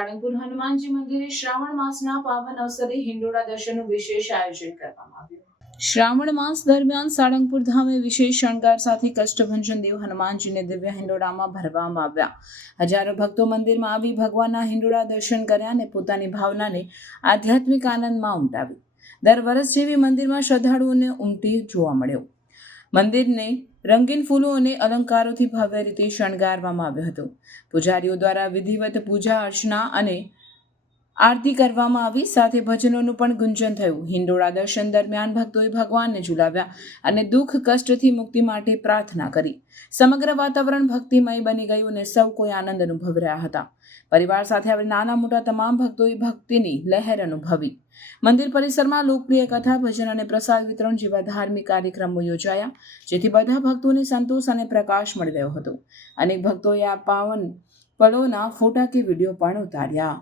સાળંગપુર હનુમાનજી મંદિરે શ્રાવણ માસના પાવન અવસરે હિંડોળા દર્શનનું વિશેષ આયોજન કરવામાં આવ્યું। શ્રાવણ માસ દરમિયાન સાળંગપુર ધામે વિશેષ શણગાર સાથે કષ્ટભંજન દેવ હનુમાનજીને દિવ્ય હિંડોળામાં ભરવામાં આવ્યા। હજારો ભક્તો મંદિરમાં આવી ભગવાનના હિંડોળા દર્શન કર્યા અને પોતાની ભાવનાને આધ્યાત્મિક આનંદમાં ઉમટાવી। દર વર્ષ જેવી મંદિરમાં શ્રદ્ધાળુઓને ઉમટી જોવા મળ્યો। મંદિરને રંગીન ફૂલો અને અલંકારોથી ભવ્ય રીતે શણગારવામાં આવ્યો હતો। પૂજારીઓ દ્વારા વિધિવત પૂજા અર્ચના અને આરતી કરવામાં આવી, સાથે ભજનોનું પણ ગુંજન થયું। હિંડોળા દર્શન દરમિયાન ભક્તોએ ભગવાનને ઝુલાવ્યા અને દુઃખ કષ્ટથી મુક્તિ માટે પ્રાર્થના કરી। સમગ્ર વાતાવરણ ભક્તિમય બની ગયું અને સૌ કોઈ આનંદ અનુભવી રહ્યા હતા। પરિવાર સાથે આવેલ નાના મોટા તમામ ભક્તોએ ભક્તિની લહેર અનુભવી। મંદિર પરિસરમાં લોકપ્રિય કથા, ભજન અને પ્રસાદ વિતરણ જેવા ધાર્મિક કાર્યક્રમો યોજાયા, જેથી બધા ભક્તોને સંતોષ અને પ્રકાશ મળી રહ્યો હતો। અનેક ભક્તોએ આ પાવન પલોના ફોટા કે વિડીયો પણ ઉતાર્યા।